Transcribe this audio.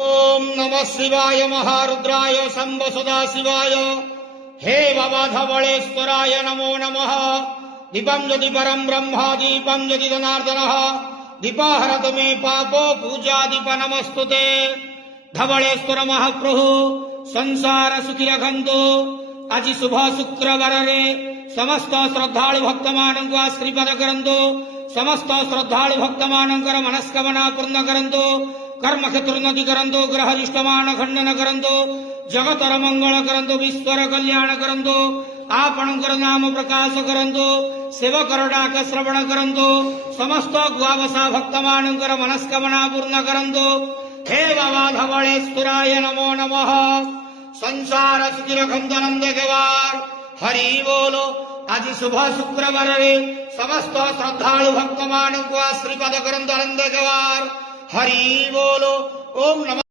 ओम नमः शिवाय महारुद्राय शंभ सदाशिवाय हे बाबा धवळेश्वराय नमो नमः। दीपं ज्योति परं ब्रह्म दीपं ज्योति जनार्दनः दीपहरतु मे पापो पूजा दीप नमस्तुते। धवळेश्वर महाप्रभु संसार सुखी रखंतु। आज शुभ शुक्रवार रे समस्त श्रद्धालु भक्त मानक आशीर्वाद करंतु। समस्त श्रद्धालु भक्त मानकर मनस्कामना पूर्ण करंतु। कर्म क्षेत्र उन्नति करंतु। ग्रह रिष्टमान खंडन करंतु। जगतर मंगल करंतु। विश्वर कल्याण करंतु। आपणकर नाम प्रकाश करंतु। सेवकर डाक श्रवण करंतु। समस्त गुआवसा भक्त मानकर मनस्कामना पूर्ण करंतु। हे बाबा धवळेश्वराय नमो नमः। संसार सुखी रखंतु नंद केवार हरि बोलो। आज शुभ शुक्रवार रे समस्त श्रद्धालु भक्त मानक आशीर्वाद करंतु नंद केवार हरि बोलो। ओम नमः।